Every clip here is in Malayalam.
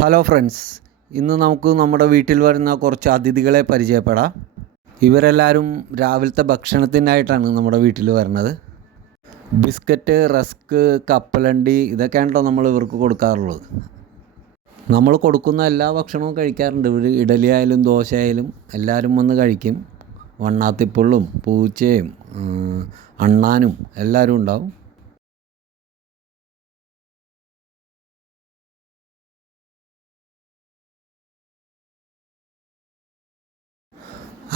ഹലോ ഫ്രണ്ട്സ്, ഇന്ന് നമുക്ക് നമ്മുടെ വീട്ടിൽ വരുന്ന കുറച്ച് അതിഥികളെ പരിചയപ്പെടാം. ഇവരെല്ലാവരും രാവിലത്തെ ഭക്ഷണത്തിനായിട്ടാണ് നമ്മുടെ വീട്ടിൽ വരുന്നത്. ബിസ്ക്കറ്റ്, റസ്ക്, കപ്പലണ്ടി ഇതൊക്കെയാണല്ലോ നമ്മൾ ഇവർക്ക് കൊടുക്കാറുള്ളത്. നമ്മൾ കൊടുക്കുന്ന എല്ലാ ഭക്ഷണവും കഴിക്കാറുണ്ട്. ഇവർ ഇഡലി ആയാലും ദോശ ആയാലും എല്ലാവരും വന്ന് കഴിക്കും. വണ്ണാത്തിപ്പുള്ളും പൂച്ചയും അണ്ണാനും എല്ലാവരും ഉണ്ടാവും.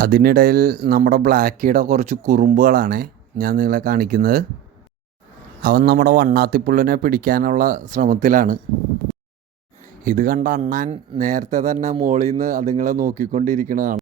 അതിനിടയിൽ നമ്മുടെ ബ്ലാക്കിയുടെ കുറച്ച് കുറുമ്പുകളാണ് ഞാൻ നിങ്ങളെ കാണിക്കുന്നത്. അവൻ നമ്മുടെ വണ്ണാത്തിപ്പുള്ളിനെ പിടിക്കാനുള്ള ശ്രമത്തിലാണ്. ഇത് കണ്ട അണ്ണാൻ നേരത്തെ തന്നെ മുകളിൽ നിന്ന് അതുങ്ങളെ നോക്കിക്കൊണ്ടിരിക്കുന്നതാണ്.